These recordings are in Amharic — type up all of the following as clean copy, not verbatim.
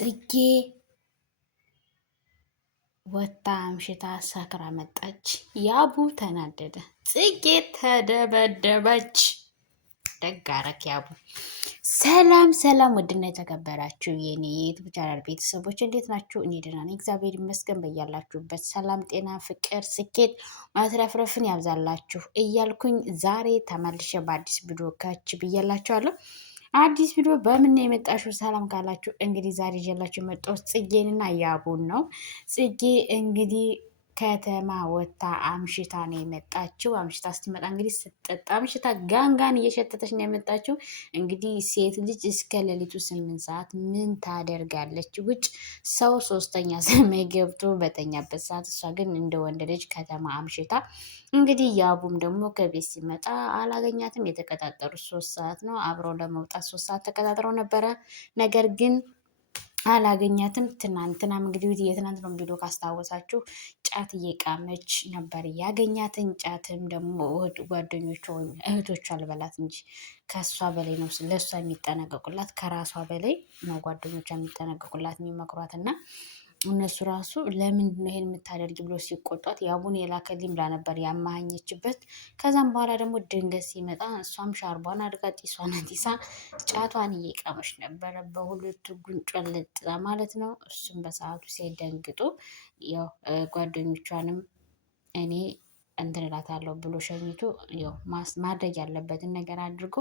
ጽጌ ወታ አምሽታ ሰክራ መጣች። ያቡ ተናደደ። ጽጌ ተደበደበች። ደግ አደረክ ያቡ። ሰላም ሰላም፣ ውድና የተከበራችሁ የኔ የዩቲዩብ ቻናል ቤተሰቦች እንዴት ናችሁ? እኔ ደህና ነኝ፣ እግዚአብሔር ይመስገን። በያላችሁበት ሰላም፣ ጤና፣ ፍቅር፣ ስኬት ማትረፍረፍን ያብዛላችሁ እያልኩኝ ዛሬ ተመልሼ በአዲስ ቪዲዮ ከች ብያላችኋለሁ። አዲስ ቪዲዮ በምን ነው የመጣችሁ? ሰላም ካላችሁ እንግዲህ ዛሬ ይዤላችሁ የመጣሁት ጽጌንና ያቡን ነው። ጽጌ እንግዲህ ከተማ ወጥታ አምሽታ ነው የመጣችው። አምሽታ ስትመጣ እንግዲህ ስትጠጣ አምሽታ ጋንጋን እየሸተተች ነው የመጣችው። እንግዲህ ሴት ልጅ እስከ ሌሊቱ 8 ሰዓት ምን ታደርጋለች? ውጭ ሰው ሶስተኛ ሰማይ ገብቶ በተኛበት ሰዓት እሷ ግን እንደ ወንድ ልጅ ከተማ አምሽታ እንግዲህ ያቡም ደግሞ ከቤት ሲመጣ አላገኛትም። የተቀጣጠሩት 3 ሰዓት ነው። አብረው ለመውጣት 3 ሰዓት ተቀጣጥረው ነበረ። ነገር ግን አላገኛትም። ትናንትናም እንግዲህ የትናንት ነው ቪዲዮ ካስታወሳችሁ ጫት እየቃመች ነበር ያገኛትን። ጫትም ደግሞ ጓደኞቿ ወይም እህቶቿ አልበላት እንጂ ከሷ በላይ ነው ለእሷ የሚጠነቀቁላት፣ ከራሷ በላይ ነው ጓደኞቿ የሚጠነቀቁላት የሚመክሯት። እና እነሱ ራሱ ለምንድን ነው ይሄን የምታደርጊ ብሎ ሲቆጧት ያቡን የላከልኝ ብላ ነበር ያማሃኘችበት። ከዛም በኋላ ደግሞ ድንገት ሲመጣ እሷም ሻርቧን አድጋ ጢሷን አጢሳ ጫቷን እየቃመች ነበረ በሁለቱ ጉንጯን ለጥጣ ማለት ነው። እሱም በሰዓቱ ሲደንግጡ ያው ጓደኞቿንም እኔ እንትን እላታለሁ ብሎ ሸኝቶ ያው ማድረግ ያለበትን ነገር አድርጎ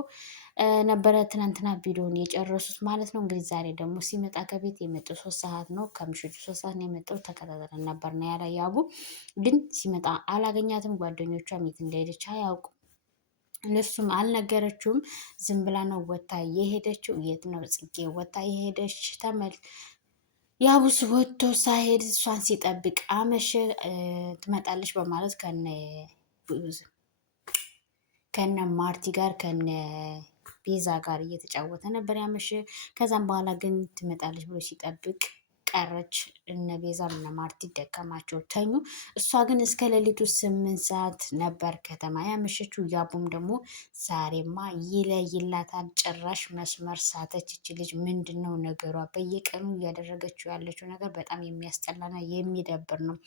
ነበረ ትናንትና ቪዲዮን የጨረሱት ማለት ነው። እንግዲህ ዛሬ ደግሞ ሲመጣ ከቤት የመጣው 3 ሰዓት ነው። ከምሽቱ 3 ሰዓት ነው የመጣው። ተከታተለን ነበር ነው ያለ ያቡ። ግን ሲመጣ አላገኛትም። ጓደኞቿ የት እንደሄደች አያውቁም። እነሱም አልነገረችውም። ዝም ብላ ነው ወታ የሄደችው። የት ነው ጽጌ ወታ የሄደች? ያቡስ ወጥቶ ሳይሄድ እሷን ሲጠብቅ አመሸ። ትመጣለች በማለት ከነ ማርቲ ጋር ከነ ቤዛ ጋር እየተጫወተ ነበር ያመሸ። ከዛም በኋላ ግን ትመጣለች ብሎ ሲጠብቅ ቀረች። እነ ቤዛም እነ ማርቲ ደከማቸው ተኙ። እሷ ግን እስከ ሌሊቱ 8 ሰዓት ነበር ከተማ ያመሸችው። ያቡም ደግሞ ዛሬማ ይለይላታል፣ ጭራሽ መስመር ሳተች። ይች ልጅ ምንድን ነው ነገሯ? በየቀኑ እያደረገችው ያለችው ነገር በጣም የሚያስጠላና የሚደብር ነው።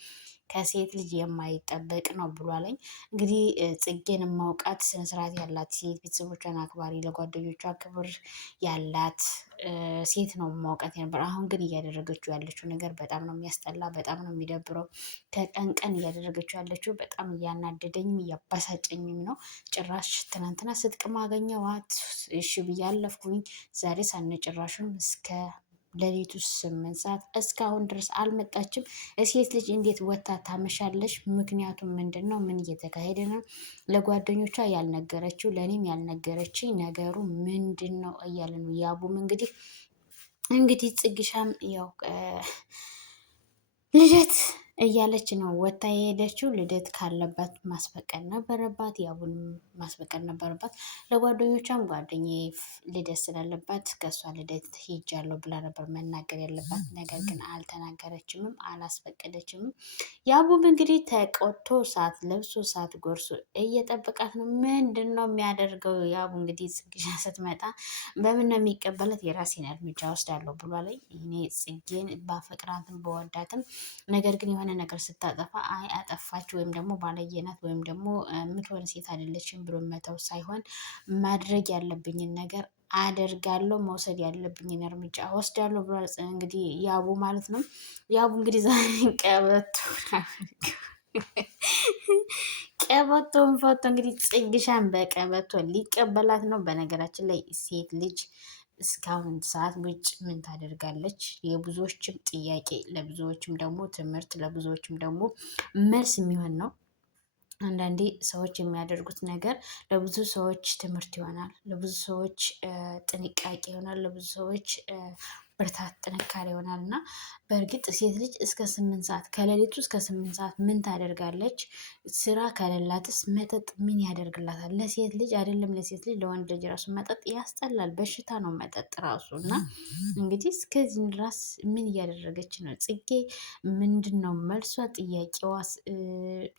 ከሴት ልጅ የማይጠበቅ ነው ብሏለኝ። እንግዲህ ጽጌን ማውቃት ስነስርዓት ያላት ሴት፣ ቤተሰቦቿን አክባሪ፣ ለጓደኞቿ ክብር ያላት ሴት ነው ማውቃት ነበር። አሁን ግን እያደረገችው ያለችው ነገር በጣም ነው የሚያስጠላ፣ በጣም ነው የሚደብረው። ከቀን ቀን እያደረገችው ያለችው በጣም እያናደደኝም እያባሳጨኝም ነው። ጭራሽ ትናንትና ስትቅም አገኘኋት፣ እሺ ብዬ አለፍኩኝ። ዛሬ ሳነጭራሹን እስከ ሌሊቱ 8 ሰዓት እስካሁን ድረስ አልመጣችም። ሴት ልጅ እንዴት ወታ ታመሻለች? ምክንያቱም ምንድን ነው? ምን እየተካሄደ ነው? ለጓደኞቿ ያልነገረችው ለእኔም ያልነገረችኝ ነገሩ ምንድን ነው እያለ ነው ያቡም። እንግዲህ ጽግሻም ያው ልደት እያለች ነው ወታ የሄደችው። ልደት ካለባት ማስፈቀድ ነበረባት፣ ያቡንም ማስፈቀድ ነበረባት። ለጓደኞቿም ጓደኛዬ ልደት ስላለባት ከእሷ ልደት ሄጃለሁ ብላ ነበር መናገር ያለባት። ነገር ግን አልተናገረችምም፣ አላስፈቀደችምም። ያቡም እንግዲህ ተቆጥቶ ሰዓት ለብሶ ሰዓት ጎርሶ እየጠበቃት ነው። ምንድን ነው የሚያደርገው? ያቡ እንግዲህ ጽጌሻ ስትመጣ በምን ነው የሚቀበላት? የራሴን እርምጃ ወስዳለሁ ብሏል። እኔ ጽጌን ባፈቅራትም በወዳትም ነገር ግን የሆነ ነገር ስታጠፋ አይ አጠፋች ወይም ደግሞ ባለየናት ወይም ደግሞ የምትሆን ሴት አይደለችም ብሎ መተው ሳይሆን ማድረግ ያለብኝን ነገር አደርጋለሁ፣ መውሰድ ያለብኝን እርምጃ ወስዳለሁ ብሏል። እንግዲህ ያቡ ማለት ነው። ያቡ እንግዲህ ዛሬ ቀበቶን ፈቶ እንግዲህ ጽግሻን በቀበቶ ሊቀበላት ነው። በነገራችን ላይ ሴት ልጅ እስካሁን ሰዓት ውጭ ምን ታደርጋለች? የብዙዎችም ጥያቄ፣ ለብዙዎችም ደግሞ ትምህርት፣ ለብዙዎችም ደግሞ መልስ የሚሆን ነው። አንዳንዴ ሰዎች የሚያደርጉት ነገር ለብዙ ሰዎች ትምህርት ይሆናል፣ ለብዙ ሰዎች ጥንቃቄ ይሆናል፣ ለብዙ ሰዎች ብርታት ጥንካሬ ይሆናል። እና በእርግጥ ሴት ልጅ እስከ 8 ሰዓት ከሌሊቱ እስከ 8 ሰዓት ምን ታደርጋለች? ስራ ከሌላትስ መጠጥ ምን ያደርግላታል? ለሴት ልጅ አይደለም ለሴት ልጅ ለወንድ ልጅ ራሱ መጠጥ ያስጠላል፣ በሽታ ነው መጠጥ ራሱ። እና እንግዲህ እስከዚህ ድረስ ምን እያደረገች ነው ጽጌ? ምንድን ነው መልሷ? ጥያቄዋ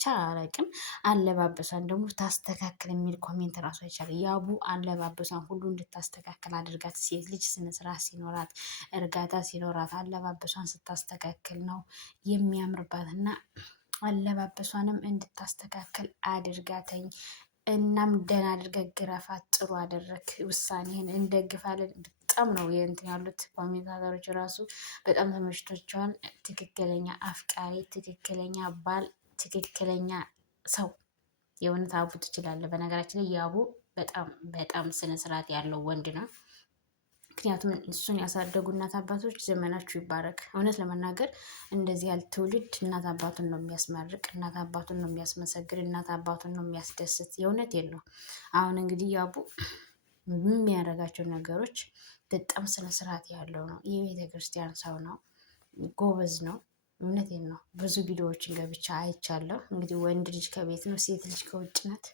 ቻላቅም። አለባበሷን ደግሞ ታስተካክል የሚል ኮሜንት ራሱ አይቻልም። ያቡ አለባበሷን ሁሉ እንድታስተካክል አድርጋት። ሴት ልጅ ስነስርዓት ሲኖራት እርጋታ ሲኖራት አለባበሷን ስታስተካክል ነው የሚያምርባት እና አለባበሷንም እንድታስተካክል አድርጋተኝ። እናም ደህና አድርገህ ግረፋት። ጥሩ አደረግ። ውሳኔህን እንደግፋለን። በጣም ነው የእንትን ያሉት ኮሜንታተሮች ራሱ በጣም ተመችቷቸዋል። ትክክለኛ አፍቃሪ፣ ትክክለኛ ባል፣ ትክክለኛ ሰው። የእውነት አቡ ትችላለህ። በነገራችን ላይ የአቡ በጣም በጣም ስነስርዓት ያለው ወንድ ነው። ምክንያቱም እሱን ያሳደጉ እናት አባቶች ዘመናችሁ ይባረክ። እውነት ለመናገር እንደዚህ ያለ ትውልድ እናት አባቱን ነው የሚያስመርቅ፣ እናት አባቱን ነው የሚያስመሰግን፣ እናት አባቱን ነው የሚያስደስት። የእውነት የለው። አሁን እንግዲህ ያቡ የሚያደርጋቸው ነገሮች በጣም ስነስርዓት ያለው ነው። የቤተ ክርስቲያን ሰው ነው። ጎበዝ ነው። እውነቴን ነው። ብዙ ቪዲዮዎችን ገብቻ አይቻለሁ። እንግዲህ ወንድ ልጅ ከቤት ነው፣ ሴት ልጅ ከውጭ ናት።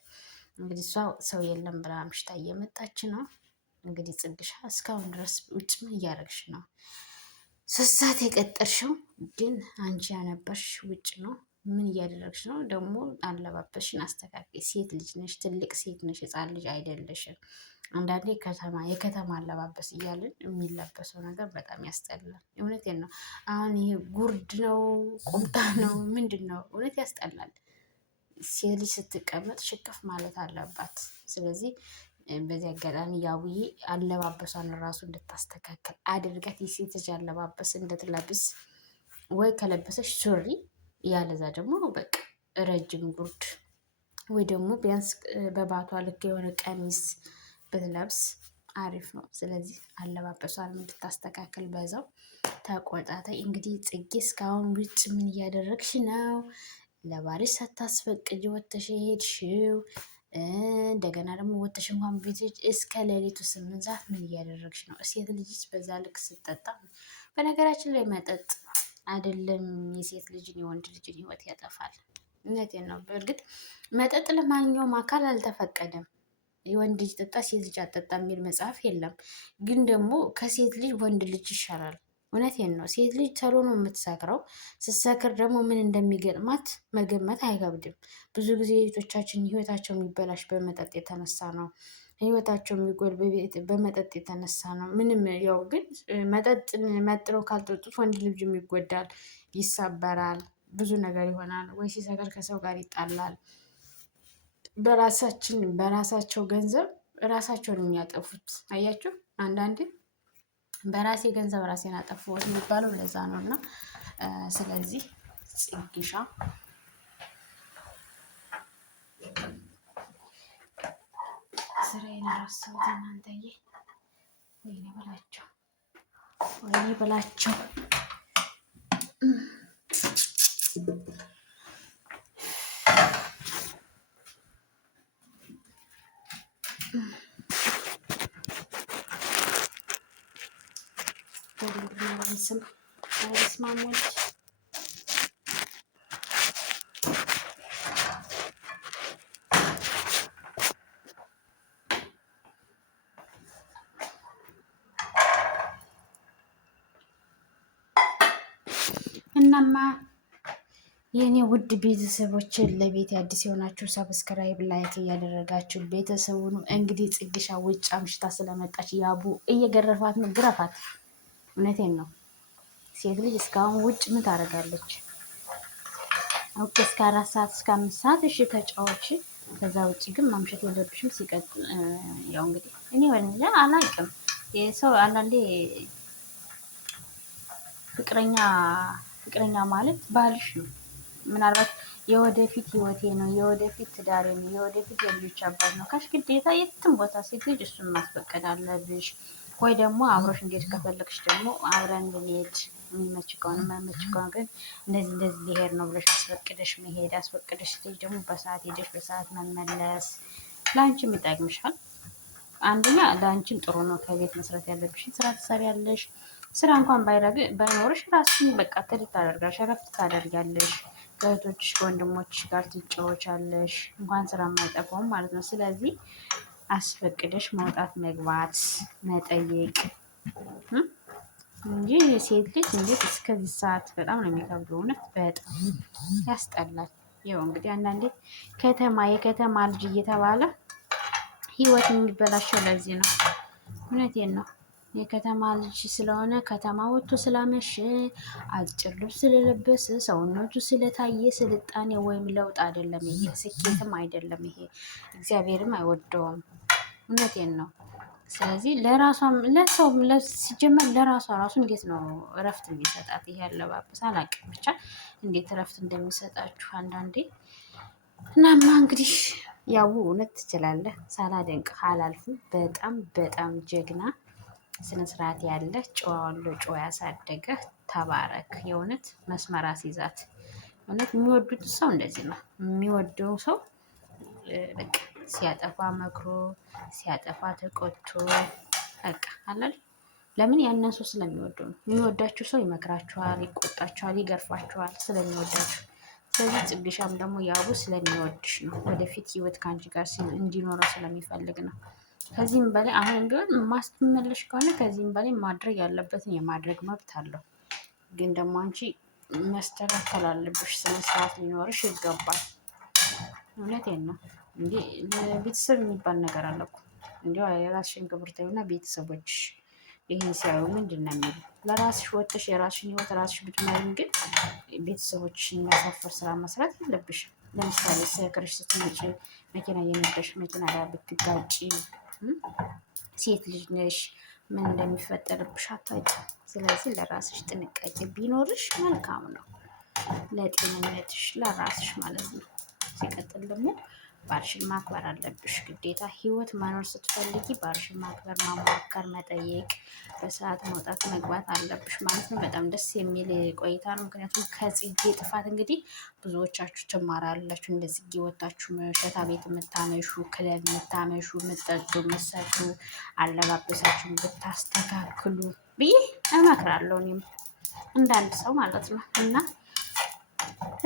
እንግዲህ እሷ ሰው የለም ብላ አምሽታ እየመጣች ነው። እንግዲህ ጽግሻ እስካሁን ድረስ ውጭ ምን እያደረግሽ ነው? ሶስት ሰዓት የቀጠርሽው ግን አንቺ ያነበርሽ ውጭ ነው። ምን እያደረግሽ ነው? ደግሞ አለባበሽን አስተካክል። ሴት ልጅ ነሽ፣ ትልቅ ሴት ነሽ፣ ህፃን ልጅ አይደለሽም። አንዳንዴ የከተማ አለባበስ እያልን የሚለበሰው ነገር በጣም ያስጠላል። እውነቴን ነው። አሁን ይሄ ጉርድ ነው፣ ቁምጣ ነው፣ ምንድን ነው? እውነት ያስጠላል። ሴት ልጅ ስትቀመጥ ሽክፍ ማለት አለባት። ስለዚህ በዚህ አጋጣሚ ያቡዬ አለባበሷን ራሱ እንድታስተካከል አድርጋት። የሴት ልጅ አለባበስ እንድትለብስ ወይ ከለበሰች ሱሪ፣ ያለዛ ደግሞ በቃ ረጅም ጉርድ ወይ ደግሞ ቢያንስ በባቷ ልክ የሆነ ቀሚስ ብትለብስ አሪፍ ነው። ስለዚህ አለባበሷን እንድታስተካከል በዛው ተቆጣታይ። እንግዲህ ጽጌ እስካሁን ውጭ ምን እያደረግሽ ነው? ለባልሽ ሳታስፈቅጂ ወጥተሽ ሄድሽው። እንደገና ደግሞ ወጥተሽ እንኳን ቤት እስከ ሌሊቱ 8 ሰዓት ምን እያደረግሽ ነው? ሴት ልጅ በዛ ልክ ስትጠጣ፣ በነገራችን ላይ መጠጥ አይደለም የሴት ልጅን የወንድ ልጅን ህይወት ያጠፋል። እውነቴን ነው። በእርግጥ መጠጥ ለማንኛውም አካል አልተፈቀደም። የወንድ ልጅ ጠጣ ሴት ልጅ አጠጣ የሚል መጽሐፍ የለም። ግን ደግሞ ከሴት ልጅ ወንድ ልጅ ይሻላል። እውነቴን ነው። ሴት ልጅ ተሎ ነው የምትሰክረው። ስትሰክር ደግሞ ምን እንደሚገጥማት መገመት አይከብድም። ብዙ ጊዜ ቤቶቻችን ህይወታቸው የሚበላሽ በመጠጥ የተነሳ ነው። ህይወታቸው የሚጎል በመጠጥ የተነሳ ነው። ምንም ያው ግን መጠጥ መጥነው ካልጠጡት ወንድ ልጅ ይጎዳል፣ ይሰበራል፣ ብዙ ነገር ይሆናል። ወይ ሲሰክር ከሰው ጋር ይጣላል። በራሳቸው ገንዘብ ራሳቸውን የሚያጠፉት አያችሁ። አንዳንዴ በራሴ ገንዘብ ራሴን አጠፋሁት የሚባለው ለዛ ነው። እና ስለዚህ ጽጌሻ ስራዬን ረሳሁት እናንተዬ። ወይኔ በላቸው፣ ወይኔ በላቸው። ስም አይስማሙች። እናማ የእኔ ውድ ቤተሰቦች ለቤት አዲስ የሆናችሁ ሰብስክራይብ፣ ላይክ እያደረጋችሁ ቤተሰቡን እንግዲህ ጽግሻ ውጭ አምሽታ ስለመጣች ያቡ እየገረፋት ነው። ግረፋት። እውነቴን ነው። ሴት ልጅ እስካሁን ውጭ ምን ታደርጋለች? ኦኬ እስከ 4 ሰዓት እስከ 5 ሰዓት እሺ ተጫዋች። ከዛ ውጭ ግን ማምሸት የለብሽም። ሲቀጥል ያው እንግዲህ እኔ ወንጀ አላውቅም። የሰው አንዳንዴ ፍቅረኛ ማለት ባልሽ ነው። ምናልባት የወደፊት ህይወቴ ነው፣ የወደፊት ትዳሬ ነው፣ የወደፊት የልጆች አባት ነው ካሽ ግዴታ የትም ቦታ ሴት ልጅ እሱን ማስፈቀድ አለብሽ። ወይ ደግሞ አብሮሽ እንዴት ከፈለግሽ ደግሞ አብረን ብንሄድ የሚመች ከሆነ የማይመች ከሆነ ግን እንደዚህ ሊሄድ ነው ብለሽ አስፈቅደሽ መሄድ። አስፈቅደሽ ልጅ ደግሞ በሰዓት ሄደሽ በሰዓት መመለስ ለአንቺም ይጠቅምሻል። አንደኛ ለአንቺም ጥሩ ነው። ከቤት መስራት ያለብሽን ስራ ትሰሪያለሽ። ስራ እንኳን ባይኖርሽ ራስሽን በቃ ትሪት ታደርጋለሽ፣ እረፍት ታደርጊያለሽ። ከእህቶችሽ ከወንድሞችሽ ጋር ትጫወቻለሽ። እንኳን ስራ የማይጠፋውም ማለት ነው። ስለዚህ አስፈቅደሽ መውጣት መግባት መጠየቅ እንጂ ሴት ልጅ እንዴት እስከዚህ ሰዓት በጣም ነው የሚከብደው። እውነት በጣም ያስጠላል። ይኸው እንግዲህ አንዳንዴ የከተማ ልጅ እየተባለ ህይወት የሚበላሸው ለዚህ ነው። እውነቴን ነው። የከተማ ልጅ ስለሆነ ከተማ ወጥቶ ስላመሸ አጭር ልብስ ስለለበሰ ሰውነቱ ስለታየ ስልጣኔ ወይም ለውጥ አይደለም። ይሄ ስኬትም አይደለም። ይሄ እግዚአብሔርም አይወደውም። እውነቴን ነው። ስለዚህ ለራሷም ለሰውም ሲጀመር ለራሷ ራሱ እንዴት ነው እረፍት የሚሰጣት ይሄ አለባበስ? አላውቅም ብቻ እንዴት እረፍት እንደሚሰጣችሁ አንዳንዴ። እናማ እንግዲህ ያው እውነት ትችላለህ፣ ሳላደንቅ አላልፍም። በጣም በጣም ጀግና ስነ ስርዓት ያለ ጨዋ ወሎ ጨዋ ያሳደገህ ተባረክ። የእውነት መስመር አስይዛት። እውነት የሚወዱት ሰው እንደዚህ ነው የሚወደው ሰው በቃ ሲያጠፋ መክሮ ሲያጠፋ ተቆጥቶ በቃ አላል። ለምን ያንን ሰው ስለሚወዱ ነው። የሚወዳችሁ ሰው ይመክራችኋል፣ ይቆጣችኋል፣ ይገርፋችኋል ስለሚወዳችሁ። ስለዚህ ጽግሻም ደግሞ ያቡ ስለሚወድሽ ነው። ወደፊት ህይወት ከአንቺ ጋር እንዲኖረው ስለሚፈልግ ነው። ከዚህም በላይ አሁንም ቢሆን ማስትመለሽ ከሆነ ከዚህም በላይ ማድረግ ያለበትን የማድረግ መብት አለው። ግን ደግሞ አንቺ መስተካከል አለብሽ። ስነ ስርዓት ሊኖርሽ ይገባል። እውነቴን ነው። እንዴ ቤተሰብ የሚባል ነገር አለ እኮ። እንዲያው የራስሽን ክብር ተይውና ቤተሰቦች ይህን ሲያዩ ምንድን ነው የሚሉ? ለራስሽ ወጥተሽ የራስሽን ህይወት ራስሽ ብትመሪም ግን ቤተሰቦችሽን የሚያሳፍር ስራ መስራት የለብሽም። ለምሳሌ ሰክረሽ ስትመጪ መኪና እየነዳሽ መኪና ላይ ብትጋጪ ሴት ልጅ ነሽ፣ ምን እንደሚፈጠርብሽ አታውቂም። ስለዚህ ለራስሽ ጥንቃቄ ቢኖርሽ መልካም ነው፣ ለጤንነትሽ ለራስሽ ማለት ነው። ሲቀጥል ደግሞ ባልሽን ማክበር አለብሽ ግዴታ። ህይወት መኖር ስትፈልጊ ባልሽን ማክበር፣ ማማከር፣ መጠየቅ፣ በሰዓት መውጣት መግባት አለብሽ ማለት ነው። በጣም ደስ የሚል ቆይታ ነው። ምክንያቱም ከጽጌ ጥፋት እንግዲህ ብዙዎቻችሁ ትማራላችሁ። እንደ ጽጌ ወጣችሁ ሸታ ቤት የምታመሹ፣ ክለብ የምታመሹ፣ የምትጠጡ፣ የምትሰጡ አለባበሳችሁን ብታስተካክሉ ብዬ እመክራለሁ። እኔም እንዳንድ ሰው ማለት ነው እና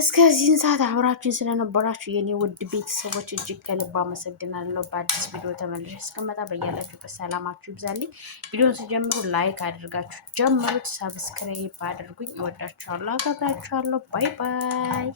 እስከዚህን ሰዓት አብራችሁን ስለነበራችሁ የኔ ውድ ቤተሰቦች እጅግ ከልብ አመሰግናለሁ። በአዲስ ቪዲዮ ተመልሼ እስከመጣ በያላችሁበት ሰላማችሁ ይብዛልኝ። ቪዲዮን ሲጀምሩ ላይክ አድርጋችሁ ጀምሩት፣ ሰብስክራይብ አድርጉኝ። እወዳችኋለሁ፣ አከብራችኋለሁ። ባይ ባይ።